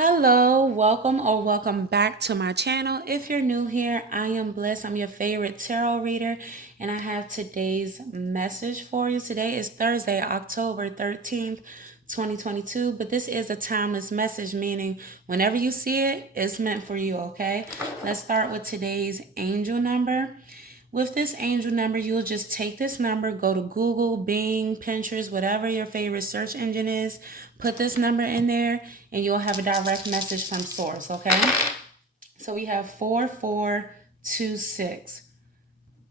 Hello, welcome or welcome back to my channel. If you're new here, I am Bliss. I'm your favorite tarot reader, and I have today's message for you. Today is Thursday, October 13th, 2022, but this is a timeless message, meaning whenever you see it, it's meant for you, okay? Let's start with today's angel number. With this angel number, you'll just take this number, go to Google, Bing, Pinterest, whatever your favorite search engine is, put this number in there, and you'll have a direct message from source, okay? So we have 4426.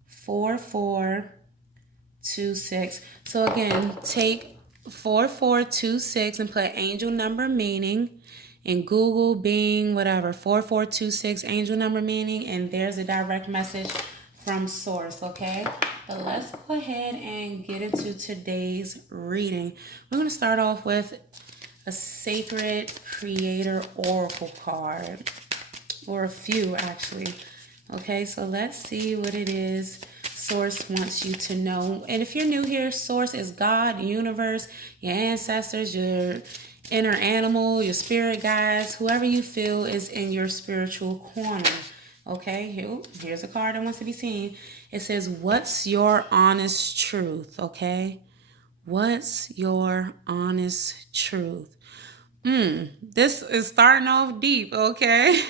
4426. So again, take 4426 and put angel number meaning in Google, Bing, whatever. 4426 angel number meaning, and there's a direct message from source, okay? But let's go ahead and get into today's reading. We're going to start off with a sacred creator oracle card, or a few actually. Okay, so let's see what it is source wants you to know. And if you're new here, source is God, the universe, your ancestors, your inner animal, your spirit guides, whoever you feel is in your spiritual corner. Okay, here's a card that wants to be seen. It says, what's your honest truth? Okay, what's your honest truth? This is starting off deep, okay?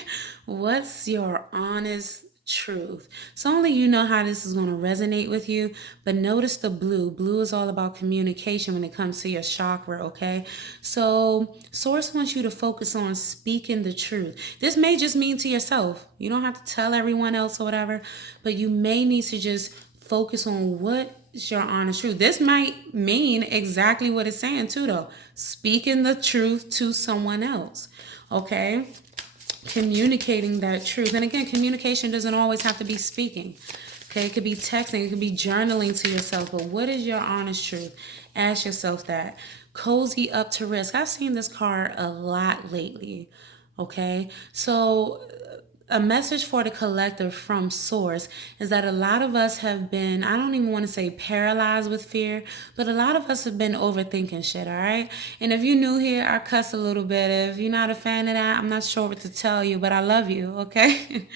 What's your honest truth? So only you know how this is going to resonate with you, but notice the blue. Blue is all about communication when it comes to your chakra, okay? So source wants you to focus on speaking the truth. This may just mean to yourself. You don't have to tell everyone else or whatever, but you may need to just focus on what is your honest truth. This might mean exactly what it's saying too, though. Speaking the truth to someone else, okay? Communicating that truth. And again, communication doesn't always have to be speaking, okay? It could be texting, it could be journaling to yourself, but what is your honest truth? Ask yourself that. Cozy up to risk. I've seen this card a lot lately, okay? So a message for the collective from source is that a lot of us have been, I don't even want to say paralyzed with fear, but a lot of us have been overthinking shit, all right? And if you're new here, I cuss a little bit. If you're not a fan of that, I'm not sure what to tell you, but I love you, okay?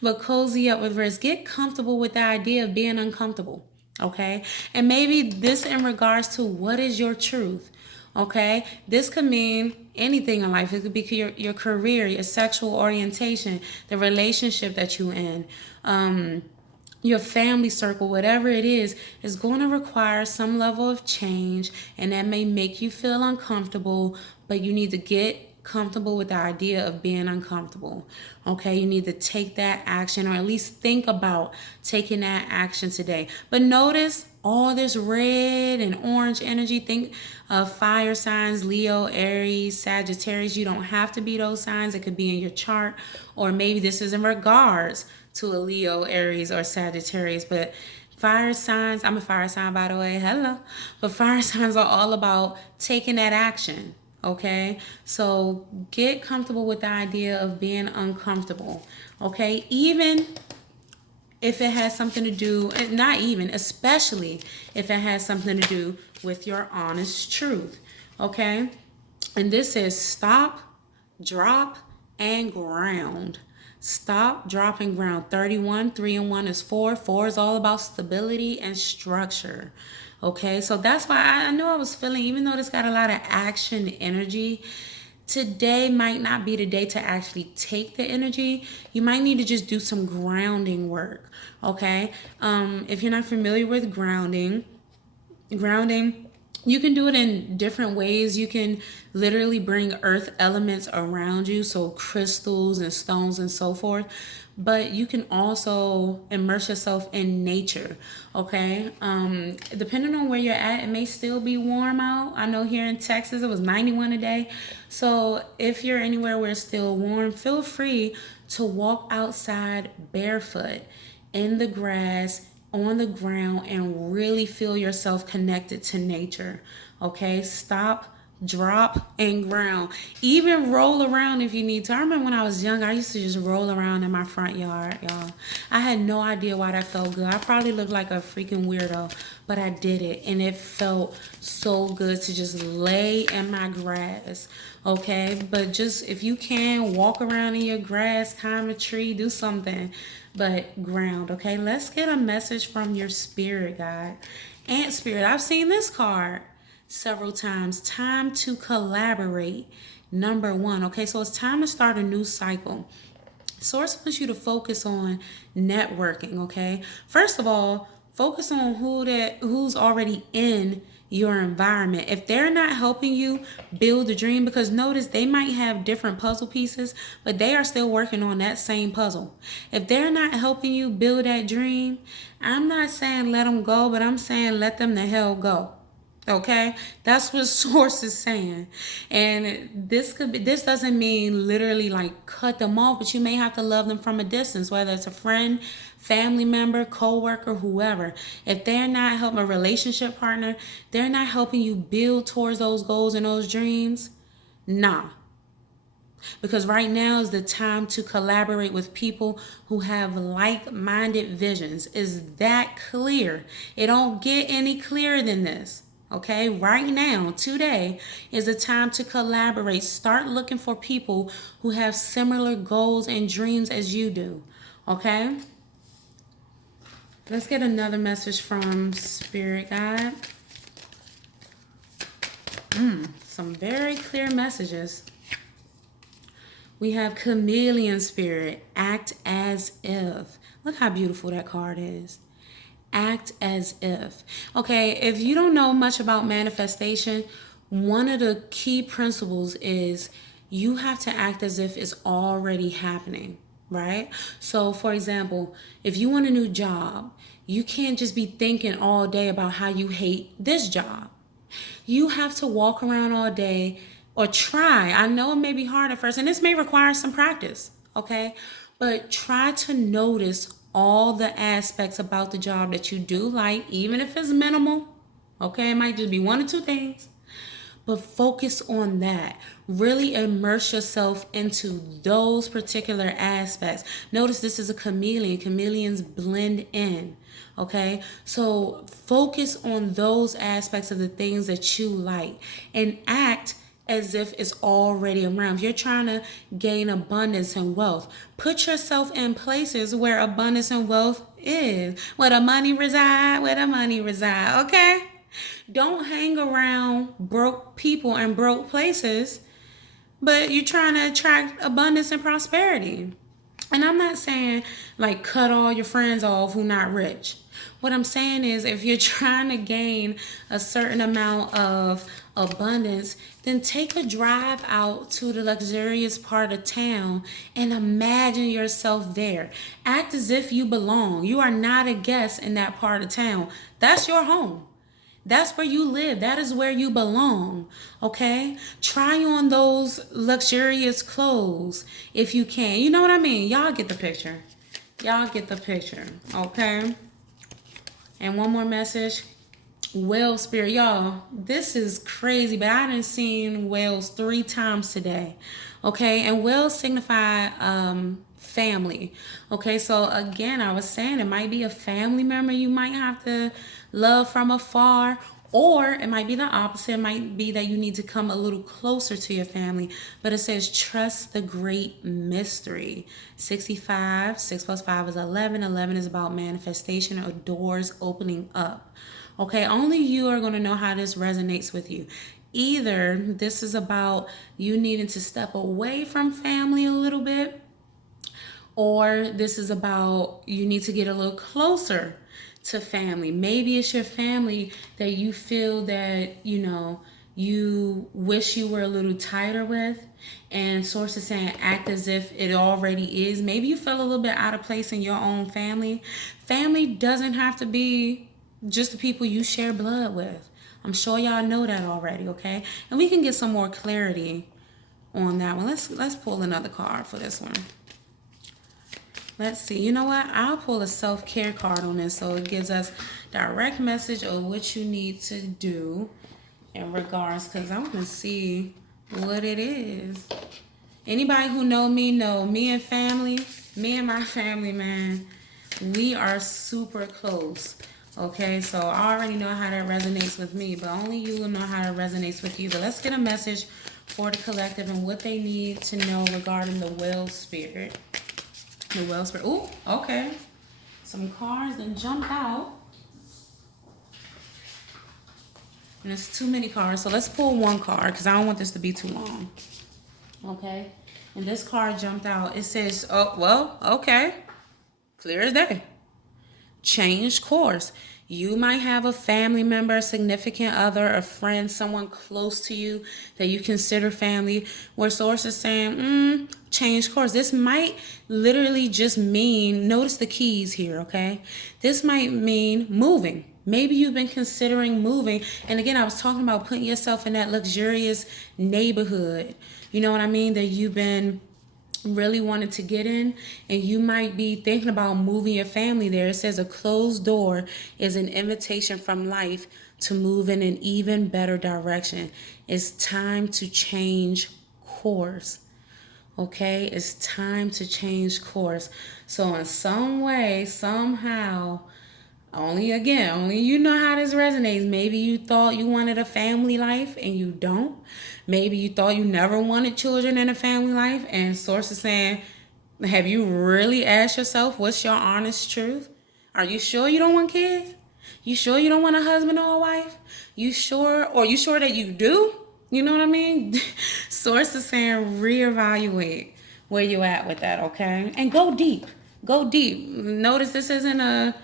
But cozy up with risk. Get comfortable with the idea of being uncomfortable, okay? And maybe this in regards to what is your truth. Okay, this could mean anything in life. It could be your career, your sexual orientation, the relationship that you're in, your family circle, whatever it is going to require some level of change, and that may make you feel uncomfortable, but you need to get comfortable with the idea of being uncomfortable. Okay, you need to take that action, or at least think about taking that action today. But notice all this red and orange energy. Think of fire signs: Leo, Aries, Sagittarius. You don't have to be those signs. It could be in your chart, or maybe this is in regards to a Leo, Aries, or Sagittarius. But fire signs, I'm a fire sign, by the way, hello. But fire signs are all about taking that action. Okay, so get comfortable with the idea of being uncomfortable. Okay, even if it has something to do, not even, especially if it has something to do with your honest truth. Okay, and this is stop, drop, and ground. Stop, drop, and ground. 31, 3 and 1 is 4. 4 is all about stability and structure. Okay, so that's why I knew I was feeling, even though this got a lot of action energy, today might not be the day to actually take the energy. You might need to just do some grounding work. Okay, if you're not familiar with grounding, you can do it in different ways. You can literally bring earth elements around you, so crystals and stones and so forth. But you can also immerse yourself in nature, okay? Depending on where you're at, it may still be warm out. I know here in Texas, it was 91 a day. So if you're anywhere where it's still warm, feel free to walk outside barefoot in the grass, on the ground, and really feel yourself connected to nature. Okay, stop, drop, and ground. Even roll around if you need to. I remember when I was young, I used to just roll around in my front yard, y'all. I had no idea why that felt good. I probably looked like a freaking weirdo, but I did it, and it felt so good to just lay in my grass, okay? But just, if you can, walk around in your grass, climb a tree, do something, but ground, okay? Let's get a message from your spirit guide. Ant spirit, I've seen this card several times. Time to collaborate. Number one. Okay, so it's time to start a new cycle. Source wants you to focus on networking. Okay, first of all, focus on who's already in your environment. If they're not helping you build the dream, because notice they might have different puzzle pieces, but they are still working on that same puzzle. If they're not helping you build that dream, I'm not saying let them go, but I'm saying let them the hell go. Okay, that's what source is saying. And this doesn't mean literally like cut them off, but you may have to love them from a distance, whether it's a friend, family member, co-worker, whoever. If they're not helping, a relationship partner, they're not helping you build towards those goals and those dreams, nah. Because right now is the time to collaborate with people who have like-minded visions. Is that clear? It don't get any clearer than this. Okay, right now, today is a time to collaborate. Start looking for people who have similar goals and dreams as you do. Okay, let's get another message from Spirit Guide. Some very clear messages. We have Chameleon Spirit, act as if. Look how beautiful that card is. Act as if. Okay, if you don't know much about manifestation, one of the key principles is you have to act as if it's already happening, right? So, for example, if you want a new job, you can't just be thinking all day about how you hate this job. You have to walk around all day or try. I know it may be hard at first, and this may require some practice, okay? But try to notice all the aspects about the job that you do like, even if it's minimal, okay? It might just be one or two things, but focus on that. Really immerse yourself into those particular aspects. Notice this is a chameleon. Chameleons blend in, okay? So focus on those aspects of the things that you like and act as if it's already around. If you're trying to gain abundance and wealth, put yourself in places where abundance and wealth is, where the money reside, okay? Don't hang around broke people and broke places, but you're trying to attract abundance and prosperity. And I'm not saying like cut all your friends off who not rich. What I'm saying is if you're trying to gain a certain amount of abundance, then take a drive out to the luxurious part of town and imagine yourself there. Act as if you belong. You are not a guest in that part of town. That's your home. That's where you live. That is where you belong. Okay? Try on those luxurious clothes if you can. You know what I mean? Y'all get the picture. Y'all get the picture. Okay? And one more message. Whale spirit. Y'all, this is crazy, but I done seen whales 3 times today. Okay? And whales signify family. Okay, so again, I was saying it might be a family member you might have to love from afar, or it might be the opposite. It might be that you need to come a little closer to your family. But it says trust the great mystery. 65, 6 plus 5 is 11. 11 is about manifestation or doors opening up. Okay, only you are going to know how this resonates with you. Either this is about you needing to step away from family a little bit, or this is about you need to get a little closer to family. Maybe it's your family that you feel that, you wish you were a little tighter with, and source is saying act as if it already is. Maybe you feel a little bit out of place in your own family. Family doesn't have to be just the people you share blood with. I'm sure y'all know that already, okay? And we can get some more clarity on that one. Let's pull another card for this one. Let's see. You know what? I'll pull a self-care card on this so it gives us direct message of what you need to do in regards, because I want to see what it is. Anybody who know me and family, me and my family, man, we are super close. Okay, so I already know how that resonates with me, but only you will know how it resonates with you. But let's get a message for the collective and what they need to know regarding the well spirit. The well spirit. Ooh, okay. Some cards then jumped out. And there's too many cards, so let's pull one card because I don't want this to be too long. Okay, and this card jumped out. It says, oh, well, okay, clear as day. Change course. You might have a family member, a significant other, a friend, someone close to you that you consider family, where source is saying, change course. This might literally just mean, notice the keys here, okay? This might mean moving. Maybe you've been considering moving. And again, I was talking about putting yourself in that luxurious neighborhood. You know what I mean? That you've been really wanted to get in, and you might be thinking about moving your family there. It says a closed door is an invitation from life to move in an even better direction. It's time to change course. Okay, it's time to change course. So in some way, somehow, only you know how this resonates. Maybe you thought you wanted a family life and you don't. Maybe you thought you never wanted children in a family life, and source is saying, have you really asked yourself what's your honest truth? Are you sure you don't want kids? You sure you don't want a husband or a wife? You sure, or you sure that you do? You know what I mean? Source is saying reevaluate where you at with that, okay? And go deep. Go deep. Notice this isn't a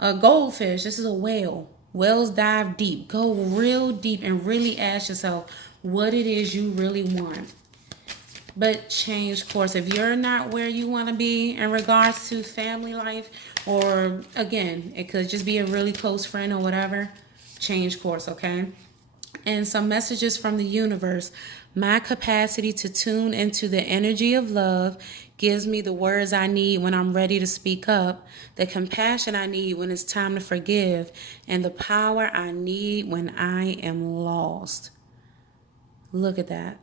goldfish. This is a whale. Whales dive deep. Go real deep and really ask yourself what it is you really want. But change course. If you're not where you want to be in regards to family life, or again, it could just be a really close friend or whatever, change course, okay? And some messages from the universe. My capacity to tune into the energy of love gives me the words I need when I'm ready to speak up, the compassion I need when it's time to forgive, and the power I need when I am lost. Look at that.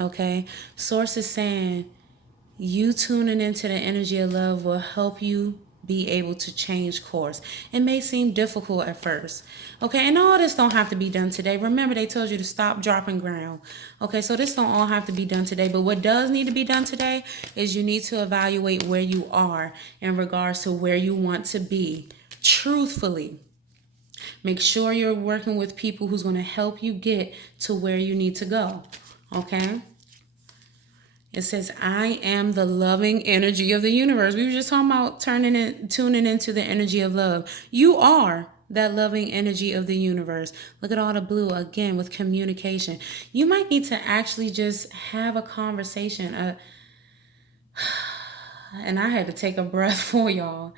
Okay? Source is saying you tuning into the energy of love will help you be able to change course. It may seem difficult at first. Okay, and all this don't have to be done today. Remember, they told you to stop, drop, and ground. Okay, so this don't all have to be done today. But what does need to be done today is you need to evaluate where you are in regards to where you want to be. Truthfully. Make sure you're working with people who's going to help you get to where you need to go. Okay? It says, I am the loving energy of the universe. We were just talking about tuning into the energy of love. You are that loving energy of the universe. Look at all the blue again with communication. You might need to actually just have a conversation. And I had to take a breath for y'all.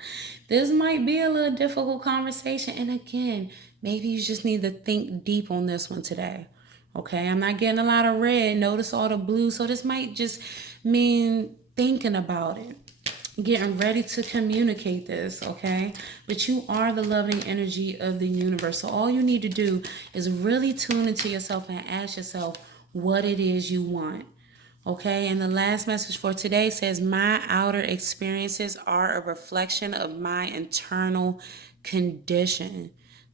This might be a little difficult conversation. And again, maybe you just need to think deep on this one today. Okay, I'm not getting a lot of red. Notice all the blue. So this might just mean thinking about it, getting ready to communicate this, okay? But you are the loving energy of the universe. So all you need to do is really tune into yourself and ask yourself what it is you want. Okay, and the last message for today says, my outer experiences are a reflection of my internal condition.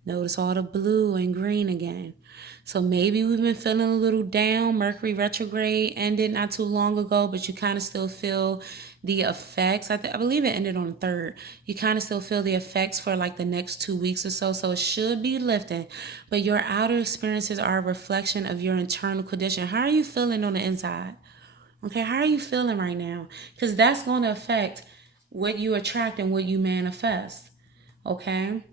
Notice all the blue and green again. So maybe we've been feeling a little down. Mercury retrograde ended not too long ago, but you kind of still feel the effects. I believe it ended on the 3rd. You kind of still feel the effects for like the next 2 weeks or so. So it should be lifting. But your outer experiences are a reflection of your internal condition. How are you feeling on the inside? Okay, how are you feeling right now? Because that's going to affect what you attract and what you manifest. Okay?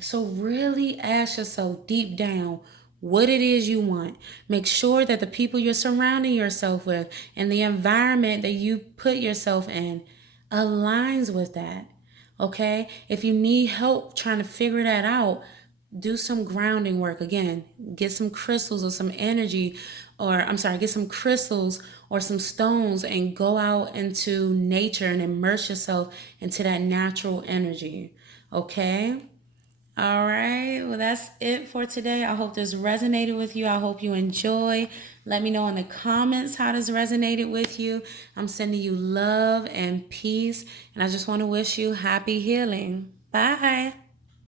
So really ask yourself deep down what it is you want. Make sure that the people you're surrounding yourself with and the environment that you put yourself in aligns with that. Okay? If you need help trying to figure that out, do some grounding work. Again, get some crystals or some energy, get some crystals or some stones and go out into nature and immerse yourself into that natural energy. Okay? All right. Well, that's it for today. I hope this resonated with you. I hope you enjoy. Let me know in the comments how this resonated with you. I'm sending you love and peace. And I just want to wish you happy healing. Bye.